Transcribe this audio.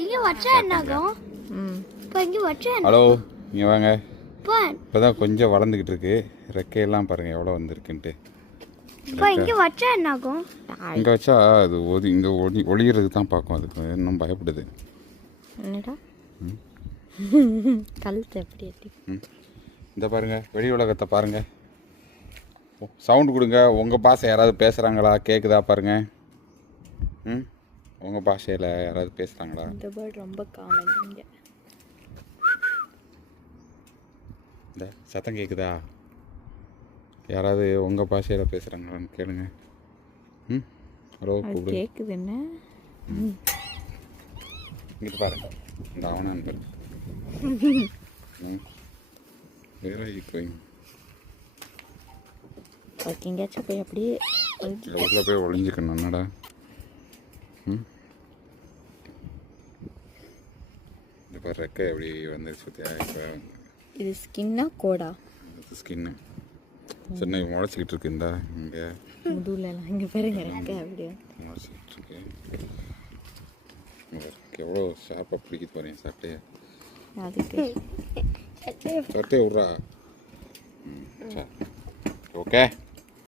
இங்க வச்சா என்னாகும்? இப்போ இங்க வச்சா ஹலோ, இங்கே வாங்க. இப்போ தான் கொஞ்சம் வளர்ந்துக்கிட்டு இருக்கு. ரெக்கையெல்லாம் பாருங்கள் எவ்வளோ வந்திருக்குன்ட்டு. இப்போ இங்க வச்சா என்னாகும்? இங்கே வச்சா அது இங்கே ஒளிகிறதுக்கு தான் பார்க்கும். அதுக்கு இன்னும் பயப்படுது. என்னடா கழுத்து எப்படி இந்த பாருங்க, வெளி உலகத்தை பாருங்க. சவுண்டு கொடுங்க. உங்கள் பாஷை யாராவது பேசுகிறாங்களா? கேட்குதா பாருங்க. உங்கள் பாஷையில் யாராவது பேசுகிறாங்களா? இந்த பேர்ட் ரொம்ப காமன் இங்கே. இந்த சத்தம் கேட்குதா? யாராவது உங்கள் பாஷையில் பேசுகிறாங்களான்னு கேளுங்க. ஹலோ, கூப்பிடு. கேட்குது என்ன? இங்கிட்டு பாருங்க, இந்த அவனான்னு பாருங்க. வேற கோயிங் எங்கேயாச்சும் போய் அப்படியே உள்ளே போய் ஒளிஞ்சிக்கணும். என்னடா இந்த பாரு, ரெக்கை எப்படி வந்துருச்சு பத்தியா? இப்போ இது ஸ்கின்னா கோடா? ஸ்கின்னு சின்ன முளைச்சிக்கிட்டு இருக்கு. இந்த இங்கே முதுகுலலாம் இங்கே பாருங்க, ரெக்கை அப்படியே முளைச்சிக்கிட்டு இருக்கு. எவ்வளோ ஷார்ப்பாக பிடிக்கிது பாருங்க சட்டையை. அதுக்கு சட்டையை விட்றா. ஓகே.